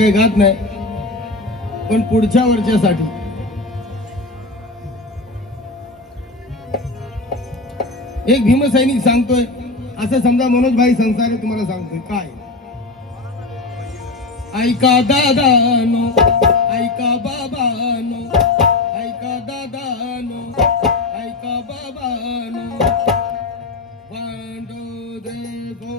काही गात नाही, पण पुढच्या वर्षासाठी एक भीमसैनिक सांगतोय, असं समजा मनोज भाई संसारे तुम्हाला सांगतोय काय, ऐका दादानो, ऐका बाबानो, ऐका दादानो, ऐका बाबानो, पांडुदेवो.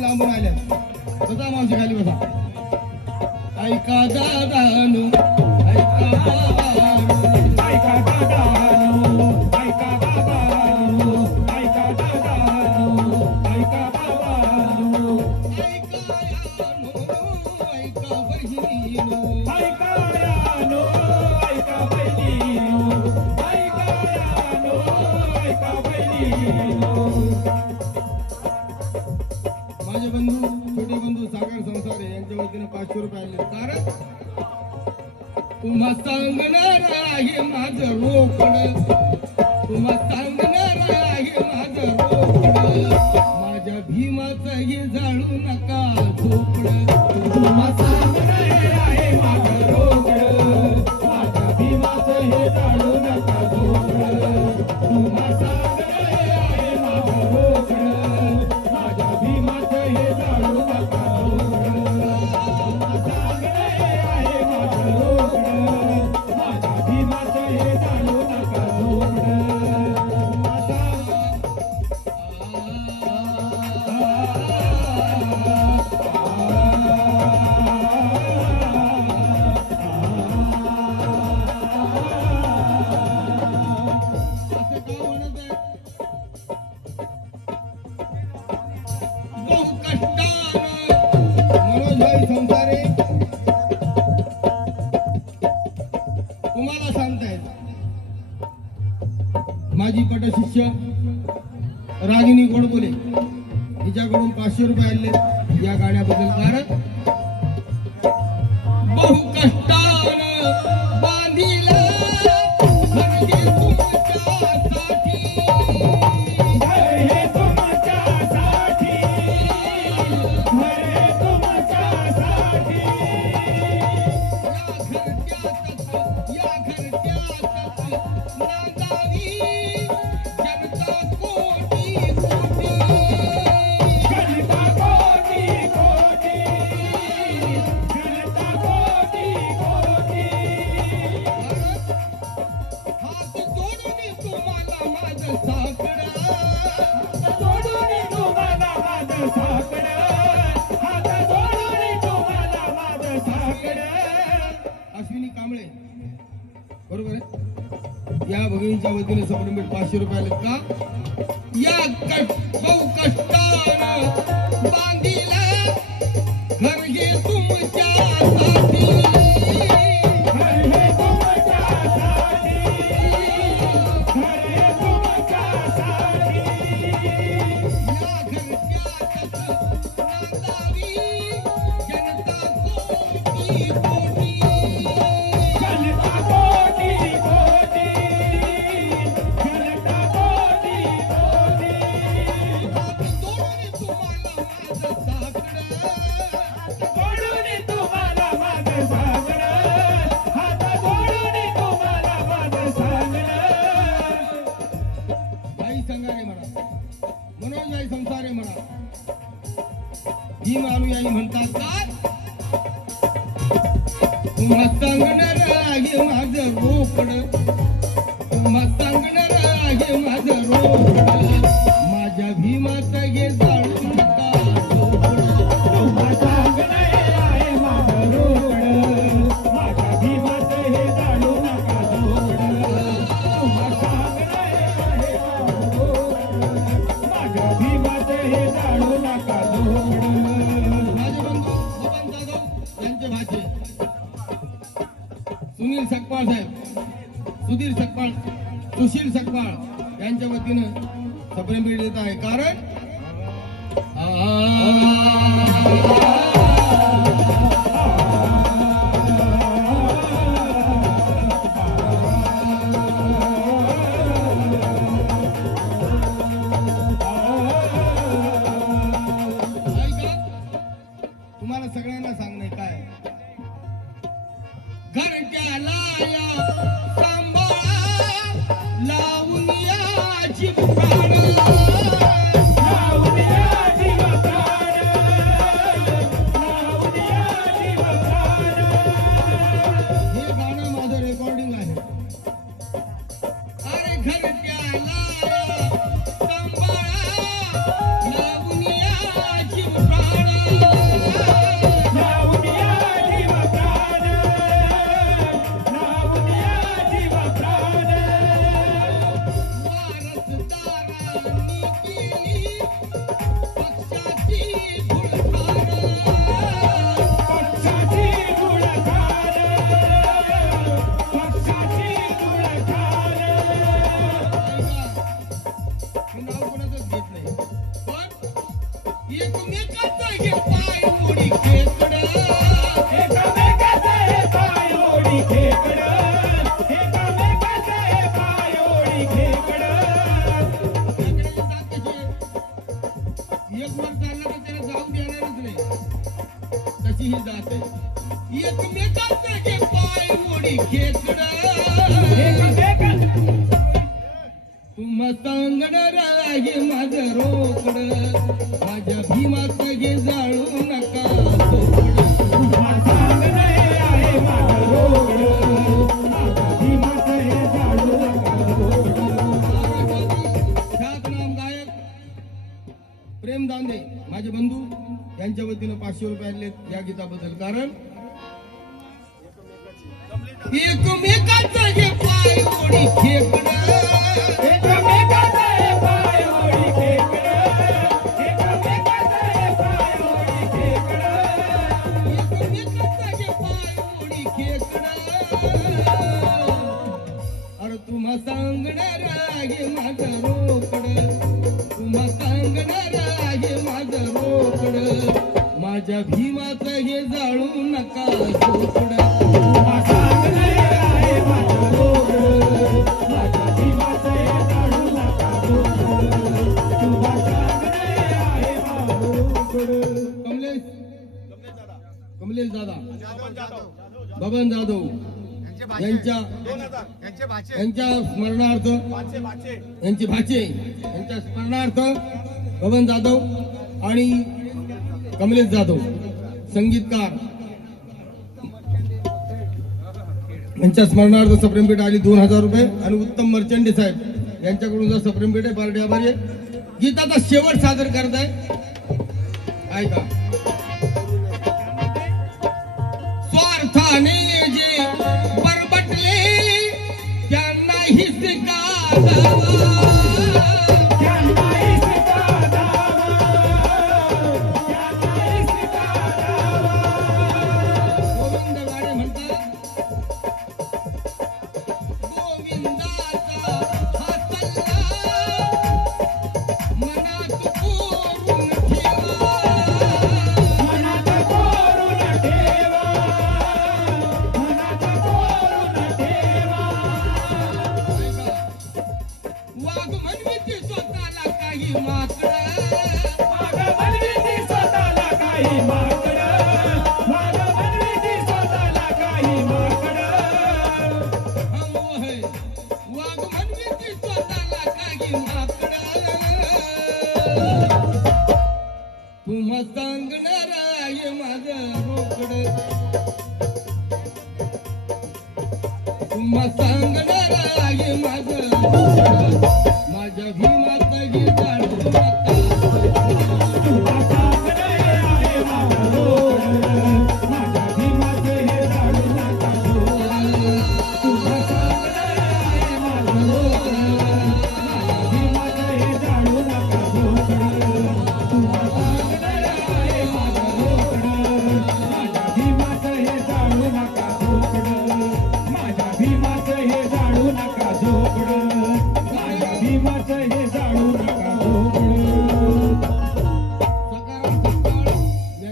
लांबून आल्या बसा मावशी खाली बसा. ऐका दादानो, ऐका बाबानो, ऐका दादानो, ऐका बाबानो, ऐका दादानो, ऐका बाबानो, ऐका यानो, ऐका बहिणीनो, ऐका यानो, ऐका बहिणीनो, ऐका यानो, ऐका बहिणीनो. माझे बंधू, छोटे बंधू सागर संसारे यांच्या वतीने 500 रुपये आले. कारण तुम्हा सांगणार आहे माझं रोकड, तुम्हा सांगणार आहे माझं रोकड, माझ्या भीमाचं हे जाळू नका झोपड. तुम्हा सांगणार आहे माझं रोकड, माझ्या भीमाचं हे जाळू नका झोपड. तुम्हा सांगणार आहे माझं रोकड, माझ्या भीमाचं हे जाळू नका झोपड. तुम्हा सांगणार आहे माझं रोकड, माझ्या भीमाचं हे जाळू नका झोपड. संसारे तुम्हाला सांगतायत, माझी पटशिष्य रागिनी गोडबोले हिच्याकडून 500 रुपये आले या गाण्याबद्दल. कारण बहु कष्टानं बांधिला घर हे तुमच्यासाठी, घर हे तुमच्यासाठी, घर हे तुमच्यासाठी. या घरट्यातच नांदावी जनता कोटी कोटी, जनता कोटी कोटी, जनता कोटी कोटी. हात जोडून तुम्हाला माझं साकडं, हात जोडून तुम्हाला माझं साकडं, हात जोडून तुम्हाला माझं साकडं. अश्विनी कांबळे बरोबर आहे. या भगिनीच्या वतीने सप्रेमेट 500 रुपये आले. का या बहु कष्टानं बांधिला घर हे तुमच्यासाठी, घर हे तुमच्यासाठी, घर हे तुमच्यासाठी. या घरट्यातच नांदावी जनता कोटी कोटी, जनता कोटी कोटी, जनता कोटी कोटी. हात जोडून तुम्हाला माझं साकडं, हात जोडून तुम्हाला माझं साकडं, हात जोडून तुम्हाला माझं साकडं. भाई संगारे म्हणा, मनोज भाई संसारे म्हणा, भीम अनुयायी म्हणतात काय, तुम्हा सांगणार आहे माझं रोकड, तुम्हा सांगणार आहे माझं रोकड माझ्या भीमाचं हे जाळू नका रोकड. तुम्हा सांगणे आहे माझं रोकड माझ्या भीमाचं हे जाळू नका जोड. तुम्हा सांगणे आहे माझं रोकड माझ्या भीमाचं हे जाळू नका जोड. माझे बंधू बबन जाधव यांचे भाचे सुनील सकपाळ साहेब, सुधीर सकपाळ, सुशील सकपाळ यांच्या वतीनं सप्रेम देत आहे. कारण तुम्हाला सगळ्यांना सांगणे काय घरच्या लाया सांभाळा लावून याची प्राण लावून या जीव प्राण लावून या जीव प्राण. हे गाणं माझं रेकॉर्डिंग आहे. अरे घरच्या लाया सांभाळा लावून याची प्राण लावून या जीव प्राण लावून या जीव प्राण. वारसदारांनी केली पक्षाची धुळखाण. पक्षाची धुळखाण पक्षाची धुळखाण. मी नाव कोणाचंच घेत नाही पण एकमेकाचं हे पाय मोडी खेकडं एकामेकाचे पाय ओढी खेकडं एकामेकाचे पाय ओढी खेकडं. खेकड्याची जात कशी आहे? एक वर चालला तर त्याला जाऊ देणारच नाही तशी ही जात आहे. एकमेकाचं हे पाय मोडी खेकडं एकामेका तुम्हा सांगणार आहे माझं रोकड माझ्या भीमाचं हे जाळू नका सोकड. तुम्हा सांगणे आहे माझं रोकड माझ्या भीमाचं हे जाळू नका जोड. ख्यातनाम गायक प्रेम दांडे माझे बंधू यांच्या वतीनं 500 रुपये आणले या गीताबद्दल. कारण एकमेकाचं हे पाय ओढी खेकडं एकामेकाचे पाय ओढी खेकडं एकामेकाचे पाय ओढी खेकडं. एकमेकाचं हे पाय ओढी खेकडं. अरे तुम्हा सांगणार आहे माझं रोकड तुम्हा सांगणार आहे माझं रोकड माझ्या भीमाचं हे जाळू नका सोकड. तुम्हा सांगणे आहे माझं रोकड माझ्या भीमाचं हे जाळू नका जोड. तुम्हा सांगणे आहे माझं रोकड. कमलेश कमलेश दादा बबन जाधव यांच्या यांच्या स्मरणार्थ यांचे भाचे यांच्या स्मरणार्थ बबन जाधव आणि कमलेश जाधव संगीतकार यांच्या स्मरणार्थ सप्रेम भेट आली 2000 रुपये. आणि उत्तम मर्चंडे साहेब यांच्याकडून जर सप्रेम भेट आहे पार्टी आभारी आहे. गीताचा शेवट सादर करत आहे ऐका. स्वार्थाने जे बरबटले त्यांना हिसका द्यावा. त्यांना इसका द्यावा त्यांना इसका द्यावा. गोविंद गाडे म्हणतात गोविंदाचा हा सल्ला मनात कोरून ठेवा. मनात कोरून ठेवा मनात कोरून ठेवा. वाघ म्हणविती स्वतःला काही माकड माग बनविती स्वतःला काही माकड माग बनविती स्वतःला काही माकड. हम है वाघ म्हणविती स्वतःला काही माकड. तुम्हा सांगणार आहे माझं रोकड तुम्हा सांगणार आहे माझं ग माझ्या